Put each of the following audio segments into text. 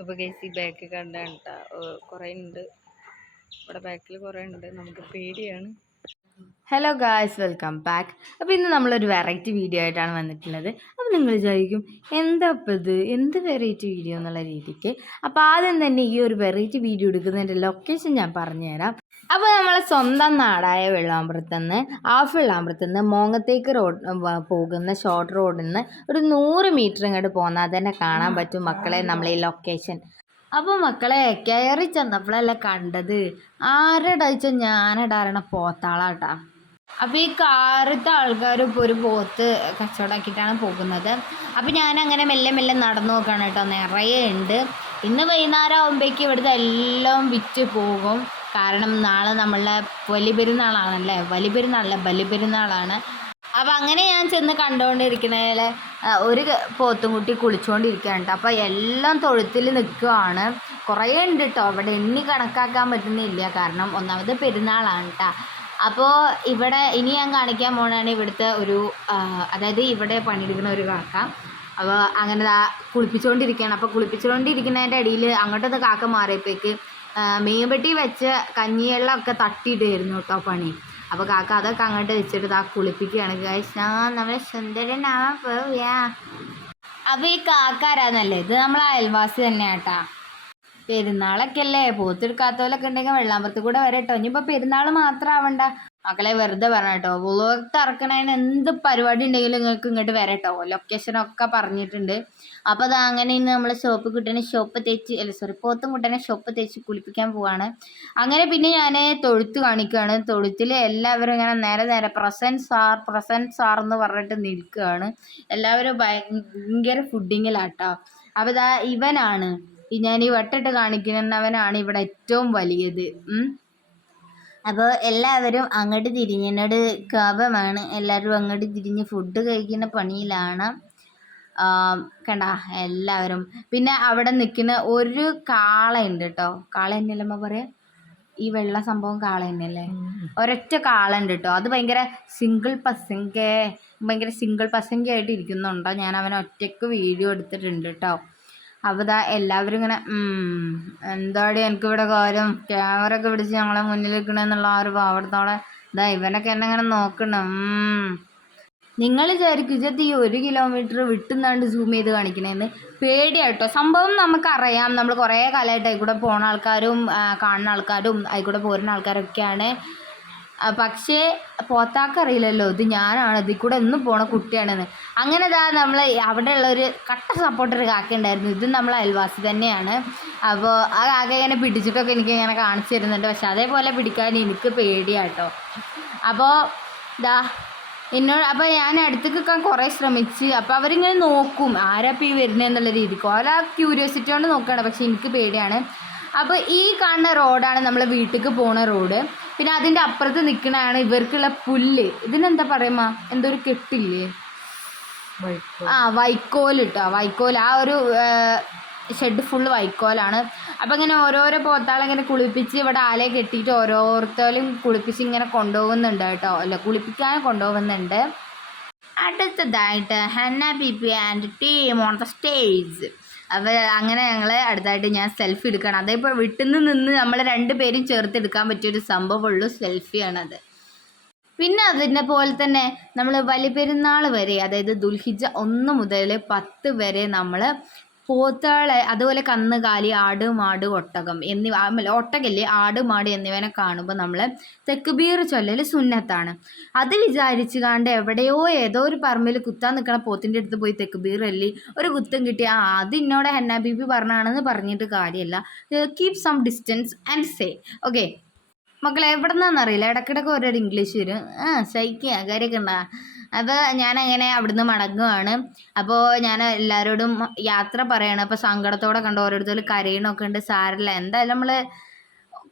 അപ്പോൾ ഗൈസ് ഈ ബാക്ക് കണ്ടാണ് കുറേ ഉണ്ട് ഇവിടെ ബാക്കിൽ കുറേ ഉണ്ട് നമുക്ക് പേടിയാണ്. ഹലോ ഗായ്സ് വെൽക്കം ബാക്ക് അപ്പോൾ ഇന്ന് നമ്മളൊരു വെറൈറ്റി വീഡിയോ ആയിട്ടാണ് വന്നിട്ടുള്ളത്. അപ്പോൾ നിങ്ങൾ ചോദിക്കും എന്താ അപ്പോൾ ഇത്? എന്ത് വെറൈറ്റി വീഡിയോ എന്നുള്ള രീതിക്ക്? അപ്പോൾ ആദ്യം തന്നെ ഈ ഒരു വെറൈറ്റി വീഡിയോ എടുക്കുന്നതിന്റെ ലൊക്കേഷൻ ഞാൻ പറഞ്ഞുതരാം. അപ്പോൾ നമ്മളെ സ്വന്തം നാടായ വെള്ളാമ്പ്രത്തുനിന്ന് ഹാഫ് വെള്ളാമ്പുറത്ത് നിന്ന് മോങ്ങത്തേക്ക് റോഡ് പോകുന്ന ഷോർട്ട് റോഡിൽ നിന്ന് ഒരു നൂറ് മീറ്റർ ഇങ്ങോട്ട് പോന്നാൽ തന്നെ കാണാൻ പറ്റും മക്കളെ നമ്മളെ ഈ ലൊക്കേഷൻ അപ്പോൾ മക്കളെ കയറി ചെന്നപ്പോഴല്ല കണ്ടത്? ആരുടെ വെച്ചാൽ ഞാനിടാറണ പോത്താളാട്ടാ. അപ്പോൾ ഈ കാറത്തെ ആൾക്കാർ ഇപ്പോൾ ഒരു പോത്ത് കച്ചവടമാക്കിയിട്ടാണ് പോകുന്നത്. അപ്പോൾ ഞാൻ അങ്ങനെ മെല്ലെ മെല്ലെ നടന്നു നോക്കുകയാണ് കേട്ടോ. നിറയെ ഉണ്ട് ഇന്ന് വൈകുന്നേരം ആകുമ്പോഴേക്കും ഇവിടുത്തെ എല്ലാം വിറ്റ് പോകും. കാരണം നാളെ നമ്മളുടെ വലിപെരുന്നാളാണല്ലേ? വലിപെരുന്നാളല്ല? ബലിപെരുന്നാളാണ്. അപ്പം അങ്ങനെ ഞാൻ ചെന്ന് കണ്ടുകൊണ്ടിരിക്കുന്നതിൽ ഒരു പോത്തും കുട്ടി കുളിച്ചുകൊണ്ടിരിക്കുകയാണ് അപ്പോൾ എല്ലാം തൊഴുത്തിൽ നിൽക്കുകയാണ് കുറേ ഉണ്ട് കേട്ടോ അവിടെ എണ്ണി കണക്കാക്കാൻ പറ്റുന്നില്ല. കാരണം ഒന്നാമത് പെരുന്നാളാണ് കേട്ടോ അപ്പോൾ ഇവിടെ ഇനി ഞാൻ കാണിക്കാൻ പോണാണ് ഇവിടുത്തെ ഒരു അതായത് ഇവിടെ പണിയെടുക്കുന്ന ഒരു കാക്ക. അപ്പോൾ അങ്ങനെ കുളിപ്പിച്ചുകൊണ്ടിരിക്കുകയാണ് അപ്പോൾ കുളിപ്പിച്ചുകൊണ്ടിരിക്കുന്നതിന്റെ ഇടയിൽ അങ്ങോട്ടത്തെ കാക്ക മാറിയപ്പോഴേക്ക് മീൻപെട്ടി വെച്ച് കഞ്ഞിവെള്ളമൊക്കെ തട്ടിയിട്ടായിരുന്നു കേട്ടോ പണി. അപ്പോൾ കാക്ക അതൊക്കെ അങ്ങോട്ട് വെച്ചിട്ട് ആ കുളിപ്പിക്കുകയാണ്. ഗൈസ് ഞാൻ നമ്മളെ സുന്ദരനാ പോവുകയാ. അപ്പോൾ ഈ കാക്കാരാന്നല്ലേ ഇത് നമ്മളെ അയൽവാസി തന്നെയാട്ടാ പെരുന്നാളൊക്കെ അല്ലേ പോത്തെടുക്കാത്തവരൊക്കെ ഉണ്ടെങ്കിൽ വെള്ളാമ്പുറത്ത് കൂടെ വരട്ടോ. ഇനിയിപ്പോൾ പെരുന്നാൾ മാത്രം ആവണ്ട. മക്കളെ വെറുതെ പറഞ്ഞ കേട്ടോ. വ്ളോഗ് ഇറക്കണതിന് എന്ത് പരിപാടി ഉണ്ടെങ്കിലും നിങ്ങൾക്ക് ഇങ്ങോട്ട് വരട്ടോ. ലൊക്കേഷനൊക്കെ പറഞ്ഞിട്ടുണ്ട്. അപ്പോൾ അത് അങ്ങനെ ഇന്ന് നമ്മൾ ഷോപ്പ് കുട്ടനെ ഷോപ്പ് തേച്ച് അല്ല സോറി പോത്തും കുട്ടനെ ഷോപ്പ് തേച്ച് കുളിപ്പിക്കാൻ പോവാണ്. അങ്ങനെ പിന്നെ ഞാൻ തൊഴുത്ത് കാണിക്കുകയാണ് തൊഴുത്തിൽ എല്ലാവരും ഇങ്ങനെ നേരെ നേരെ പ്രസന്റ് സാർ പ്രസന്റ് സാർ എന്ന് പറഞ്ഞിട്ട് നിൽക്കുകയാണ്. എല്ലാവരും ഭയങ്കര ഫുഡിങ്ങിലാട്ടോ അപ്പോൾ ഇതാ ഇവനാണ്. ഞാൻ ഈ വട്ടിട്ട് കാണിക്കുന്നവനാണ് ഇവിടെ ഏറ്റവും വലിയത്. അപ്പോൾ എല്ലാവരും അങ്ങോട്ട് തിരിഞ്ഞിനോട് കോപമാണ് എല്ലാവരും അങ്ങോട്ട് തിരിഞ്ഞ് ഫുഡ് കഴിക്കുന്ന പണിയിലാണ്. കണ്ട എല്ലാവരും. പിന്നെ അവിടെ നിൽക്കുന്ന ഒരു കാളയുണ്ട് കേട്ടോ കാള തന്നെയല്ലമ്മ പറയാ? ഈ വെള്ള സംഭവം കാള തന്നെയല്ലേ ഒരൊറ്റ കാള ഉണ്ട് കേട്ടോ അത് ഭയങ്കര സിംഗിൾ പസങ്ക ഭയങ്കര സിംഗിൾ പസങ്ക ആയിട്ട് ഇരിക്കുന്നുണ്ടോ? ഞാൻ അവനെ ഒറ്റയ്ക്ക് വീഡിയോ എടുത്തിട്ടുണ്ട് കേട്ടോ അപ്പോൾ ഇതാ എല്ലാവരും ഇങ്ങനെ എന്താടി എനിക്കിവിടെ കാര്യം? ക്യാമറ ഒക്കെ പിടിച്ച് ഞങ്ങളെ മുന്നിൽ നിൽക്കണമെന്നുള്ള ആ ഒരു പാവടത്തോടെ ഇതാ ഇവനൊക്കെ എന്നെ ഇങ്ങനെ നോക്കണം. നിങ്ങൾ വിചാരിക്കും ഇജത്ത് ഈ ഒരു കിലോമീറ്റർ വിട്ടുന്നാണ്ട് സൂം ചെയ്ത് കാണിക്കണേന്ന്. പേടിയാട്ടോ. സംഭവം നമുക്കറിയാം. നമ്മൾ കുറേ കാലമായിട്ട് അതിൽ കൂടെ പോണ ആൾക്കാരും കാണുന്ന ആൾക്കാരും അതിൽ കൂടെ പോരുന്ന ആൾക്കാരൊക്കെയാണ്. പക്ഷേ പോത്താക്കറിയില്ലല്ലോ. ഇത് ഞാനാണ്. ഇതിൽ കൂടെ എന്നും പോണ കുട്ടിയാണെന്ന്. അങ്ങനെ ഇതാ നമ്മൾ അവിടെയുള്ള ഒരു കട്ട സപ്പോർട്ടർ കാക്ക ഉണ്ടായിരുന്നു ഇത് നമ്മളെ അയൽവാസി തന്നെയാണ്. അപ്പോൾ ആ കാക്ക ഇങ്ങനെ പിടിച്ചിട്ടൊക്കെ എനിക്ക് ഇങ്ങനെ കാണിച്ചു തരുന്നുണ്ട്. പക്ഷെ അതേപോലെ പിടിക്കാൻ എനിക്ക് പേടിയാട്ടോ. അപ്പോൾ ഇതാ എന്നോട് അപ്പോൾ ഞാൻ അടുത്തേക്ക് കുറേ ശ്രമിച്ച് അപ്പോൾ അവരിങ്ങനെ നോക്കും. ആരാ ഈ ഈ വരുന്നതെന്നുള്ള രീതിക്ക്. ഓരോ ക്യൂരിയോസിറ്റി കൊണ്ട് നോക്കുകയാണ്. പക്ഷെ എനിക്ക് പേടിയാണ്. അപ്പോൾ ഈ കാണുന്ന റോഡാണ് നമ്മൾ വീട്ടിലേക്ക് പോണ റോഡ് പിന്നെ അതിന്റെ അപ്പുറത്ത് നിൽക്കണതാണ് ഇവർക്കുള്ള പുല്ല്. ഇതിനെന്താ പറയുക എന്തോ ഒരു കെട്ടില്ലേ? ആ വൈക്കോൽ കേട്ടോ വൈക്കോൽ ആ ഒരു ഷെഡ് ഫുള്ള് വൈക്കോലാണ്. അപ്പം ഇങ്ങനെ ഓരോരോ പോത്താളെ ഇങ്ങനെ കുളിപ്പിച്ച് ഇവിടെ ആലയെ കെട്ടിയിട്ട് ഓരോരുത്തരും കുളിപ്പിച്ച് ഇങ്ങനെ കൊണ്ടുപോകുന്നുണ്ട് കേട്ടോ. അല്ല കുളിപ്പിക്കാൻ കൊണ്ടുപോകുന്നുണ്ട്. അടുത്തതായിട്ട് Hanna B P and team on the stage. അപ്പോൾ അങ്ങനെ ഞങ്ങൾ അടുത്തായിട്ട് ഞാൻ സെൽഫി എടുക്കണം അതേപോലെ വീട്ടിൽ നിന്ന് നിന്ന് നമ്മൾ രണ്ടുപേരും ചേർത്ത് എടുക്കാൻ പറ്റിയൊരു സംഭവമുള്ളൂ സെൽഫിയാണത് പിന്നെ അതിനെ പോലെ തന്നെ നമ്മൾ വലിയ പെരുന്നാൾ വരെ അതായത് ദുൽഹിജ ഒന്ന് മുതൽ പത്ത് വരെ നമ്മൾ പോത്തുകളെ അതുപോലെ കന്നുകാലി ആട് മാട് ഒട്ടകം എന്നിവ ഒട്ടകല്ലേ? ആട് മാട് എന്നിവനെ കാണുമ്പോൾ നമ്മൾ തെക്കുബീർ ചൊല്ലൽ സുന്നത്താണ്. അത് വിചാരിച്ച് കാണ്ട് എവിടെയോ ഏതോ ഒരു പറമ്പിൽ കുത്താൻ നിൽക്കണ പോത്തിന്റെ അടുത്ത് പോയി തെക്കുബീർ അല്ലി ഒരു കുത്തം കിട്ടി. ആ അത് എന്നോട് ബി ബീബി പറഞ്ഞാണെന്ന് പറഞ്ഞിട്ട് കാര്യമല്ല keep some distance and say okay മക്കളെ എവിടെ നിന്നാണെന്നറിയില്ല ഇടയ്ക്കിടയ്ക്ക് ഓരോ ഇംഗ്ലീഷ് വരും. ആ സഹിക്കുക കാര്യമൊക്കെ ഉണ്ടാ. അപ്പോൾ അങ്ങനെ അവിടുന്ന് മടങ്ങുവാണ്. അപ്പോൾ ഞാൻ എല്ലാവരോടും യാത്ര പറയണം. അപ്പോൾ സങ്കടത്തോടെ കണ്ട് ഓരോരുത്തർ കരയണമൊക്കെ ഉണ്ട്. സാരല്ല എന്തായാലും നമ്മൾ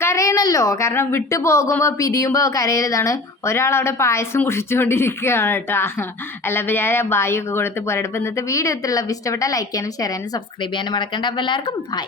കരയണല്ലോ. കാരണം വിട്ടു പോകുമ്പോൾ പിരിയുമ്പോൾ ഒരാൾ അവിടെ പായസം കുടിച്ചുകൊണ്ടിരിക്കുകയാണ് കേട്ടോ. അല്ല അപ്പോൾ ഞാൻ ബായി ഒക്കെ കൊടുത്ത് പോരാടും അപ്പോൾ ഇന്നത്തെ വീഡിയോ ഇത്രയുള്ള ഇഷ്ടപ്പെട്ടാൽ ലൈക്ക് ചെയ്യാനും ഷെയർ ചെയ്യാനും സബ്സ്ക്രൈബ് ചെയ്യാനും മറക്കണ്ട. അപ്പോൾ എല്ലാവർക്കും ബൈ